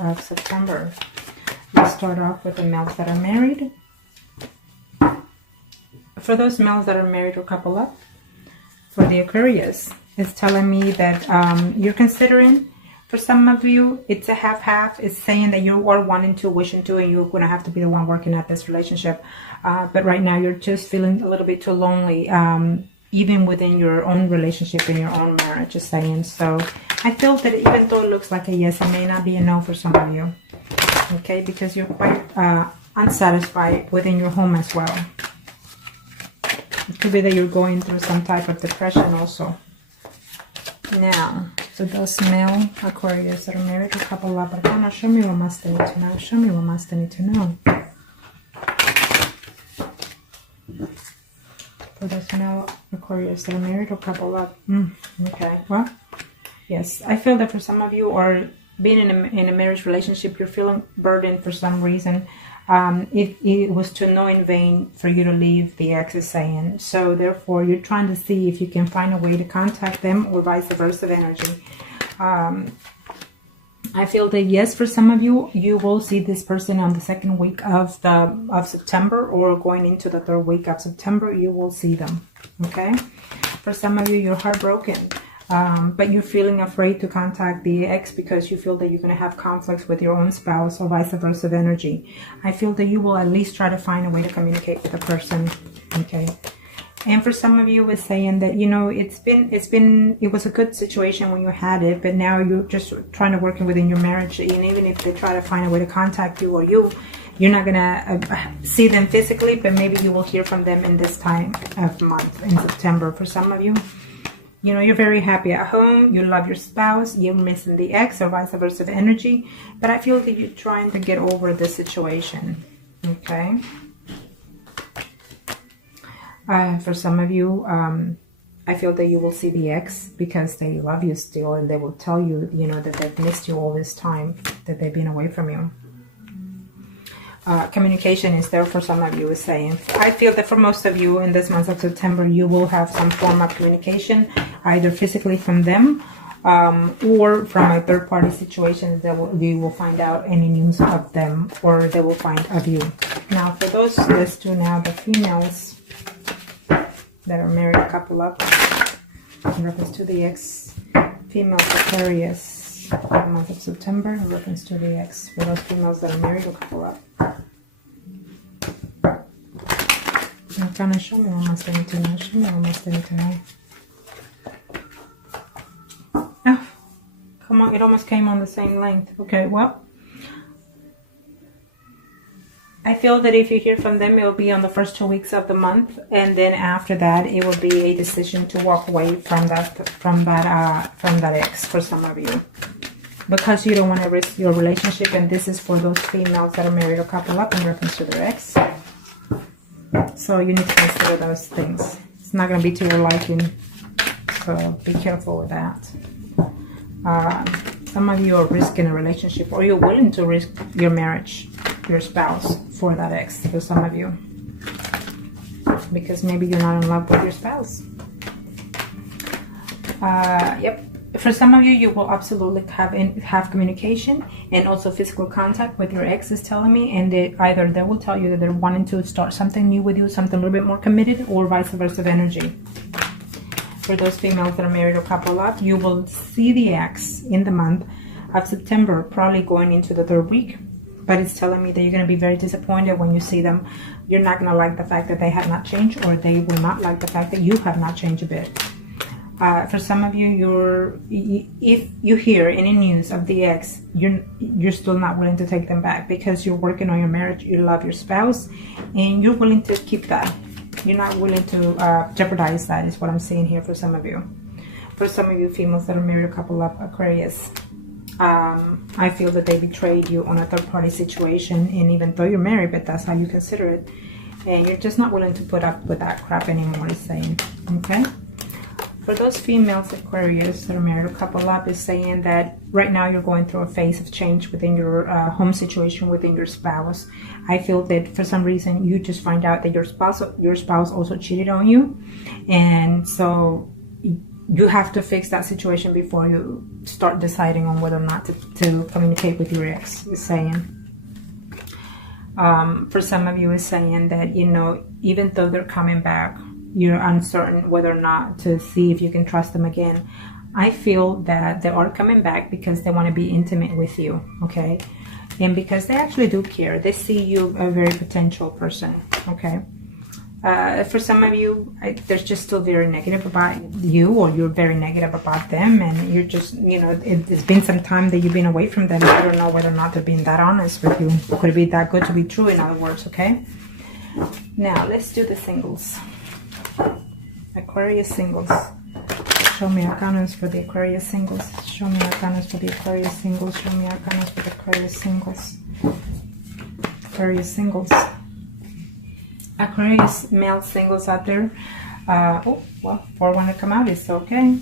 of September. Let's start off with the males that are married. For those males that are married or couple up, for the Aquarius, it's telling me that you're considering, for some of you, it's a half-half. It's saying that you are wanting to, wishing to, and you're going to have to be the one working at this relationship. But right now, you're just feeling a little bit too lonely, even within your own relationship, in your own marriage, just saying. So I feel that even though it looks like a yes, it may not be a no for some of you. Okay, because you're quite unsatisfied within your home as well. It could be that you're going through some type of depression also. Now, so those male Aquarius that are married, a couple of Arcana, show me what must they need to know. Show me what must they need to know. For those male Aquarius that are married or couple up. Okay, well, yes, I feel that for some of you, or being in a marriage relationship, you're feeling burdened for some reason. It was to no in vain for you to leave, the ex is saying. So therefore, you're trying to see if you can find a way to contact them, or vice versa energy. I feel that yes, for some of you, you will see this person on the second week of September, or going into the third week of September, you will see them. Okay, for some of you, you're heartbroken. But you're feeling afraid to contact the ex because you feel that you're going to have conflicts with your own spouse, or vice versa energy. I feel that you will at least try to find a way to communicate with the person. Okay. And for some of you, it's saying that, you know, it was a good situation when you had it, but now you're just trying to work within your marriage. And even if they try to find a way to contact you, or you're not going to see them physically, but maybe you will hear from them in this time of month in September. For some of you, you know, you're very happy at home, you love your spouse, you're missing the ex, or vice versa energy, but I feel that you're trying to get over the situation. Okay. For some of you, I feel that you will see the ex because they love you still, and they will tell you, you know, that they've missed you all this time, that they've been away from you. Communication is there for some of you, is saying. I feel that for most of you in this month of September, you will have some form of communication, either physically from them, or from a third-party situation that you will find out any news of them, or they will find of you. Now, for those, let's do now the females that are married, a couple up, in reference to the ex, females Aquarius, for the month of September, in reference to the ex, for those females that are married, a couple up. I'm trying to show me what must I need to know. Show me what must I need to know. Oh, come on, it almost came on the same length. Okay, well, I feel that if you hear from them, it will be on the first 2 weeks of the month, and then after that, it will be a decision to walk away from that ex for some of you, because you don't want to risk your relationship. And this is for those females that are married or couple up in reference to their ex. So you need to consider those things. It's not going to be to your liking, so be careful with that. Some of you are risking a relationship, or you're willing to risk your marriage, your spouse, for that ex. For some of you, because maybe you're not in love with your spouse. Yep. For some of you, you will absolutely have communication and also physical contact with your ex, is telling me, and either they will tell you that they're wanting to start something new with you, something a little bit more committed, or vice versa energy. For those females that are married or couple up, you will see the ex in the month of September, probably going into the third week. But it's telling me that you're going to be very disappointed when you see them. You're not going to like the fact that they have not changed, or they will not like the fact that you have not changed a bit. For some of you, if you hear any news of the ex, you're still not willing to take them back, because you're working on your marriage, you love your spouse, and you're willing to keep that. You're not willing to jeopardize that, is what I'm seeing here for some of you. For some of you females that are married, a couple of Aquarius, I feel that they betrayed you on a third-party situation, and even though you're married, but that's how you consider it, and you're just not willing to put up with that crap anymore, is saying. Okay. For those females Aquarius that are married or couple up, is saying that right now you're going through a phase of change within your home situation, within your spouse. I feel that for some reason you just find out that your spouse also cheated on you, and so you have to fix that situation before you start deciding on whether or not to communicate with your ex, is saying. For some of you, is saying that, you know, even though they're coming back, you're uncertain whether or not to see if you can trust them again. I feel that they are coming back because they want to be intimate with you, okay? And because they actually do care. They see you a very potential person, okay? For some of you, they're just still very negative about you, or you're very negative about them, and you're just, you know, it's been some time that you've been away from them. I don't know whether or not they're being that honest with you. Could it be that good to be true, in other words, okay? Now, let's do the singles. Aquarius singles. Show me arcanas for the Aquarius singles. Show me arcanas for the Aquarius singles. Show me arcanas for the Aquarius singles. Aquarius singles. Aquarius male singles out there. Oh, well, 4 want to come out. It's okay.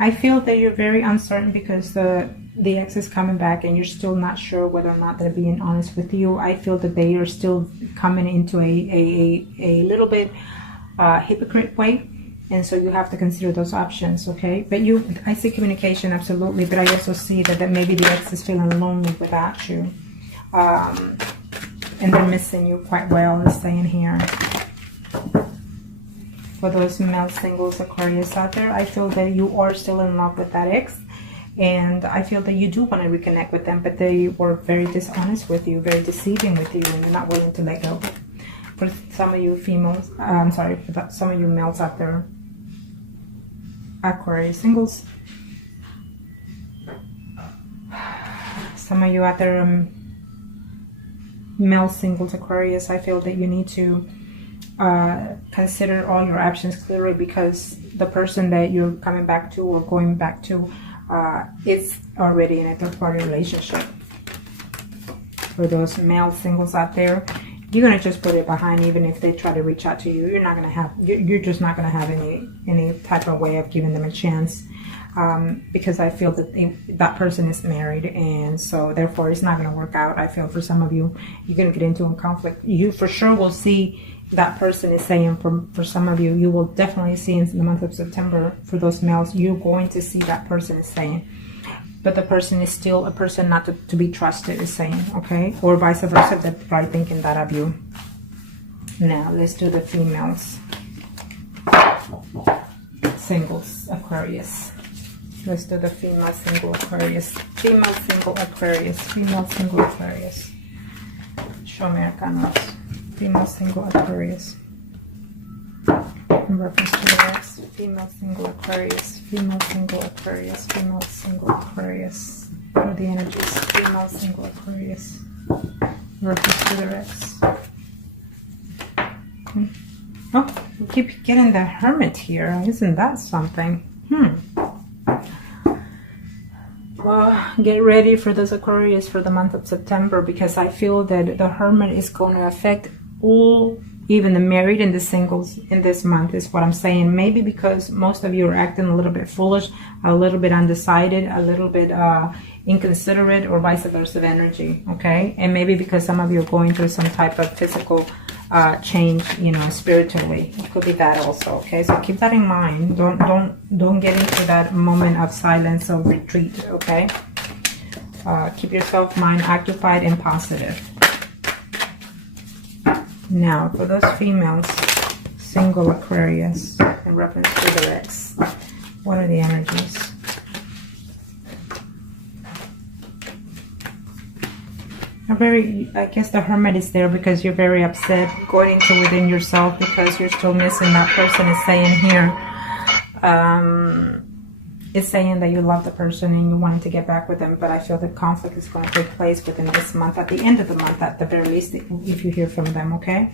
I feel that you're very uncertain because the ex is coming back and you're still not sure whether or not they're being honest with you. I feel that they are still coming into a little bit hypocrite way. And so you have to consider those options, okay? But I see communication, absolutely. But I also see that maybe the ex is feeling lonely without you. And they're missing you quite well, is saying here. For those male singles, Aquarius out there, I feel that you are still in love with that ex. And I feel that you do want to reconnect with them, but they were very dishonest with you, very deceiving with you, and you're not willing to let go. For some of you females, for some of you males out there, Aquarius singles. Some of you out there, male singles, Aquarius, I feel that you need to consider all your options clearly, because the person that you're coming back to or going back to is already in a third-party relationship. For those male singles out there, you're gonna just put it behind. Even if they try to reach out to you, you're not gonna have. You're just not gonna have any type of way of giving them a chance, because I feel that that person is married, and so therefore it's not gonna work out. I feel for some of you, you're gonna get into a conflict. You for sure will see that person is saying. For some of you, you will definitely see in the month of September. For those males, you're going to see that person is saying. But the person is still a person not to be trusted, is saying, okay? Or vice versa, they're probably thinking that of you. Now, let's do the females. Singles, Aquarius. Let's do the female single Aquarius. Female single Aquarius. Female single Aquarius. Show me arcanas. Female single Aquarius. In reference to the ex, female single Aquarius, female single Aquarius, female single Aquarius. What are the energies? Female single Aquarius. In reference to the ex. Oh, we keep getting the Hermit here. Isn't that something? Well, get ready for this Aquarius for the month of September, because I feel that the Hermit is going to affect all, even the married and the singles in this month, is what I'm saying. Maybe because most of you are acting a little bit foolish, a little bit undecided, a little bit inconsiderate, or vice versa of energy, okay? And maybe because some of you are going through some type of physical change, you know, spiritually. It could be that also, okay? So keep that in mind. Don't get into that moment of silence or retreat, okay? Keep yourself mind occupied and positive. Now, for those females, single Aquarius, in reference to the ex, what are the energies? I guess the Hermit is there because you're very upset, going into within yourself because you're still missing that person. Is saying here, it's saying that you love the person and you wanted to get back with them, but I feel the conflict is going to take place within this month, at the end of the month, at the very least, if you hear from them, okay?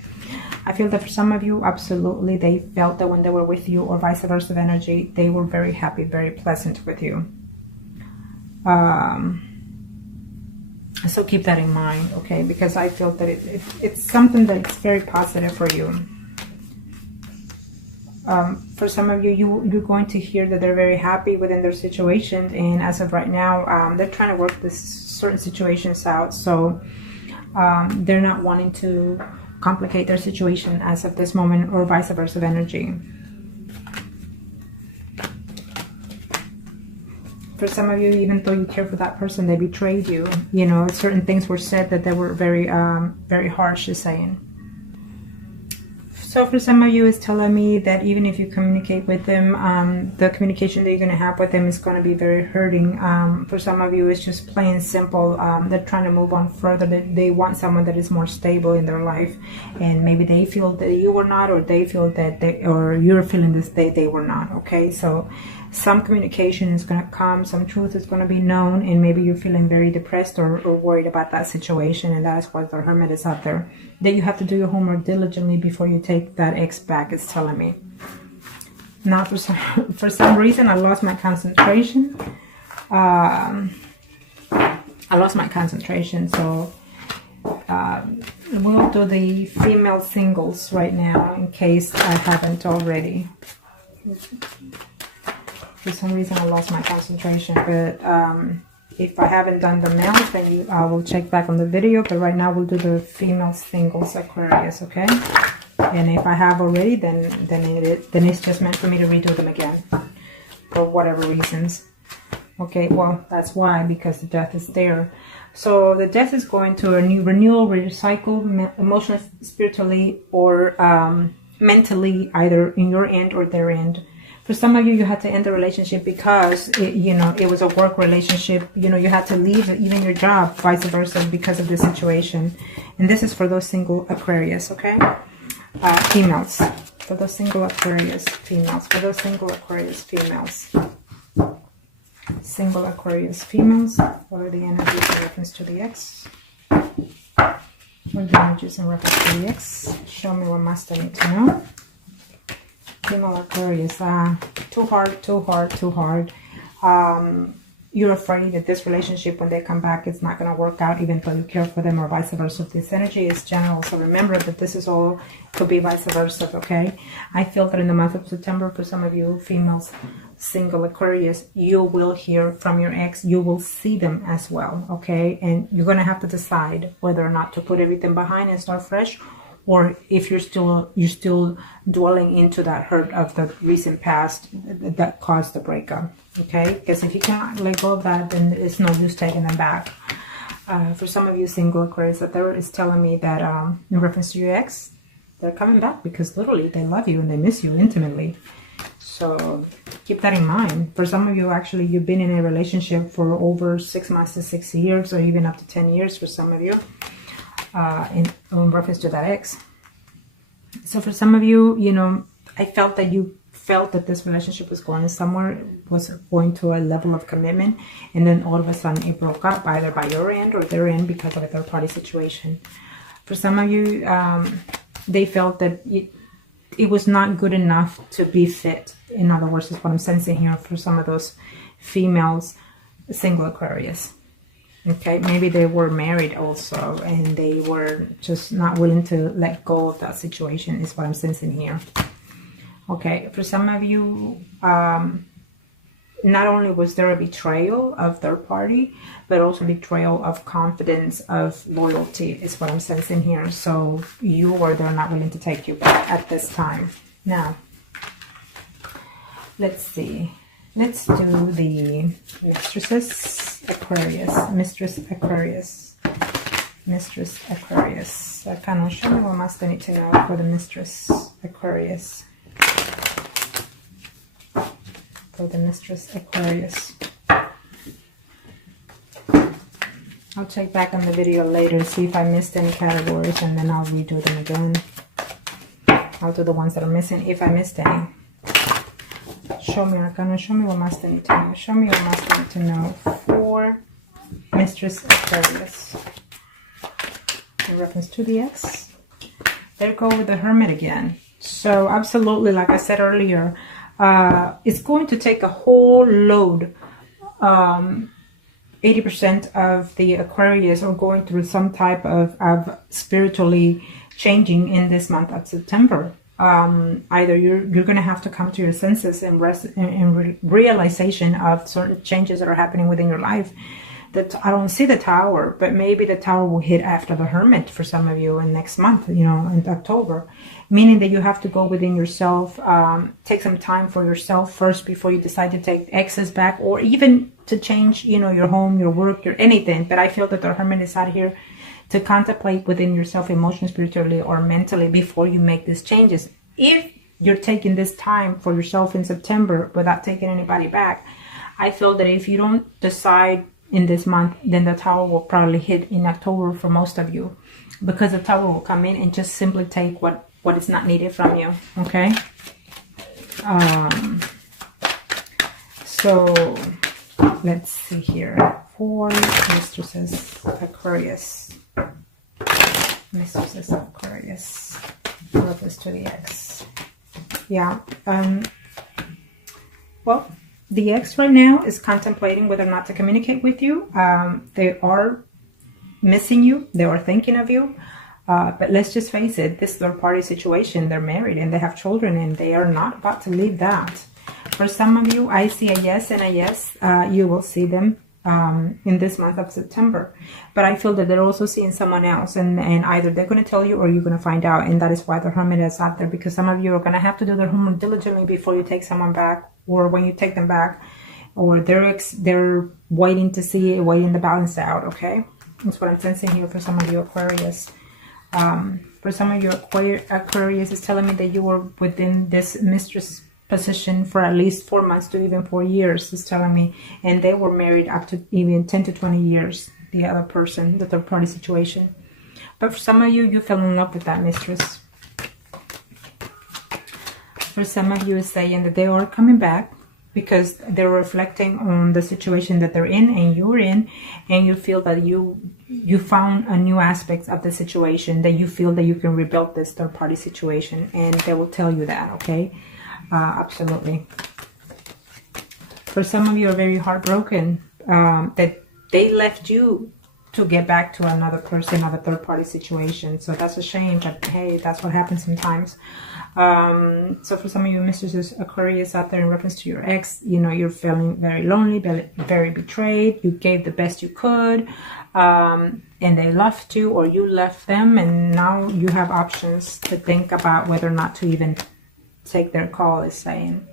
I feel that for some of you, absolutely, they felt that when they were with you, or vice versa of energy, they were very happy, very pleasant with you. So keep that in mind, okay? Because I feel that it's something that's very positive for you. For some of you, you're going to hear that they're very happy within their situation, and as of right now, they're trying to work this certain situations out. So they're not wanting to complicate their situation as of this moment, or vice versa of energy. For some of you, even though you care for that person, they betrayed you. You know, certain things were said that they were very, very harsh, is saying. So for some of you, it's telling me that even if you communicate with them, the communication that you're going to have with them is going to be very hurting. For some of you, it's just plain simple. They're trying to move on further. They want someone that is more stable in their life. And maybe they feel that you were not, or they feel that or you're feeling this they were not. Okay, so some communication is going to come, some truth is going to be known, and maybe you're feeling very depressed or worried about that situation, and that's why the Hermit is out there. That you have to do your homework diligently before you take that ex back, it's telling me. Now, for some reason, I lost my concentration. I lost my concentration, so we'll do the female singles right now, in case I haven't already. For some reason, I lost my concentration, but if I haven't done the males, then I will check back on the video. But right now, we'll do the female singles Aquarius, okay? And if I have already, then it's just meant for me to redo them again, for whatever reasons. Okay, well, that's why, because the death is there. So the death is going to a new renewal, recycle, emotionally, spiritually, or mentally, either in your end or their end. For some of you, you had to end the relationship because, it was a work relationship. You had to leave even your job, vice versa, because of this situation. And this is for those single Aquarius, okay? Females. For those single Aquarius females. For those single Aquarius females. Single Aquarius females. What are the energies in reference to the ex? What are the energies in reference to the ex? Show me what must I need to know. Female Aquarius, too hard. You're afraid that this relationship, when they come back, it's not going to work out, even though you care for them, or vice versa. This energy is general, so remember that this is all, could be vice versa, okay? I feel that in the month of September, for some of you females, single Aquarius, you will hear from your ex. You will see them as well, okay? And you're going to have to decide whether or not to put everything behind and start fresh, or if you're still dwelling into that hurt of the recent past that caused the breakup, okay? Because if you can't let go of that, then it's no use taking them back. For some of you single Aquarius, the third is telling me that in reference to your ex, they're coming back because literally they love you and they miss you intimately. So keep that in mind. For some of you, actually, you've been in a relationship for over 6 months to 6 years, or even up to 10 years for some of you. In reference to that ex. So for some of you, I felt that you felt that this relationship was going somewhere, was going to a level of commitment, and then all of a sudden it broke up, either by your end or their end, because of a third party situation. For some of you, they felt that it was not good enough to be fit. In other words, is what I'm sensing here for some of those females, single Aquarius. Okay, maybe they were married also, and they were just not willing to let go of that situation, is what I'm sensing here. Okay, for some of you, not only was there a betrayal of their party, but also betrayal of confidence, of loyalty, is what I'm sensing here. So you or they're not willing to take you back at this time. Now, let's see. Let's do the mistresses Aquarius. Mistress Aquarius. Mistress Aquarius. Arcana, show me what must I need to know for the Mistress Aquarius. For the Mistress Aquarius. I'll check back on the video later, see if I missed any categories, and then I'll redo them again. I'll do the ones that are missing if I missed any. Show me, Arcana, show me what must I need to know. Show me what must I need to know for Mistress Aquarius. In reference to the ex. There go with the Hermit again. So absolutely, like I said earlier, it's going to take a whole load. 80% of the Aquarius are going through some type of spiritually changing in this month of September. Either you're going to have to come to your senses and realization of certain changes that are happening within your life. That I don't see the Tower, but maybe the Tower will hit after the Hermit for some of you in next month, in October. Meaning that you have to go within yourself, take some time for yourself first before you decide to take exes back, or even to change, you know, your home, your work, your anything. But I feel that the Hermit is out here to contemplate within yourself, emotionally, spiritually, or mentally, before you make these changes. If you're taking this time for yourself in September without taking anybody back, I feel that if you don't decide in this month, then the Tower will probably hit in October for most of you, because the Tower will come in and just simply take what is not needed from you. Okay. So let's see here. 4 mistresses, Aquarius. Mistresses of Aquarius. Purpose to the ex. Yeah. Well, the ex right now is contemplating whether or not to communicate with you. They are missing you. They are thinking of you. But let's just face it, this third party situation, they're married and they have children and they are not about to leave that. For some of you, I see a yes and a yes. You will see them in this month of September. But I feel that they're also seeing someone else, and either they're going to tell you or you're going to find out. And that is why the Hermit is out there, because some of you are going to have to do their homework diligently before you take someone back, or when you take them back, or they're waiting to see it, waiting to balance out. Okay, that's what I'm sensing here for some of you Aquarius. For some of you Aquarius is telling me that you were within this mistress position for at least 4 months to even 4 years, is telling me, and they were married up to even 10 to 20 years, the other person, the third party situation. But for some of you, you fell in love with that mistress. For some of you, is saying that they are coming back because they're reflecting on the situation that they're in and you're in, and you feel that you found a new aspect of the situation, that you feel that you can rebuild this third party situation, and they will tell you that. Okay. Absolutely. For some of you are very heartbroken that they left you to get back to another person, another third party situation. So that's a shame, but hey, that's what happens sometimes. So for some of you mistresses Aquarius out there, in reference to your ex, you know, you're feeling very lonely, very betrayed. You gave the best you could, and they left you, or you left them, and now you have options to think about whether or not to even take their call, is saying.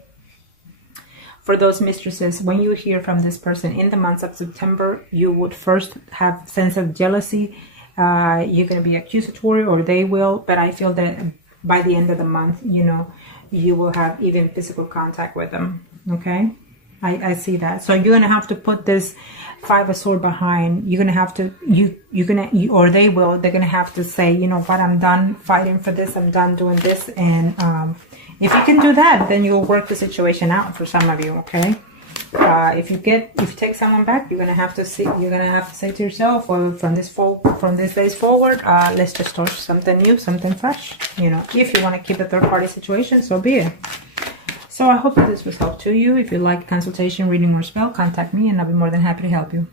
For those mistresses, when you hear from this person in the months of September, you would first have a sense of jealousy. You're going to be accusatory, or they will, but I feel that by the end of the month, you know, you will have even physical contact with them. Okay, I see that. So you're going to have to put this 5 of Swords behind. You're going to have to, or they will, they're going to have to say, you know what, I'm done fighting for this, I'm done doing this. And if you can do that, then you'll work the situation out for some of you. Okay. If you take someone back, you're gonna have to say to yourself, well, from this days forward, let's just start something new, something fresh. You know, if you want to keep a third party situation, so be it. So I hope that this was helpful to you. If you like consultation, reading, or spell, contact me and I'll be more than happy to help you.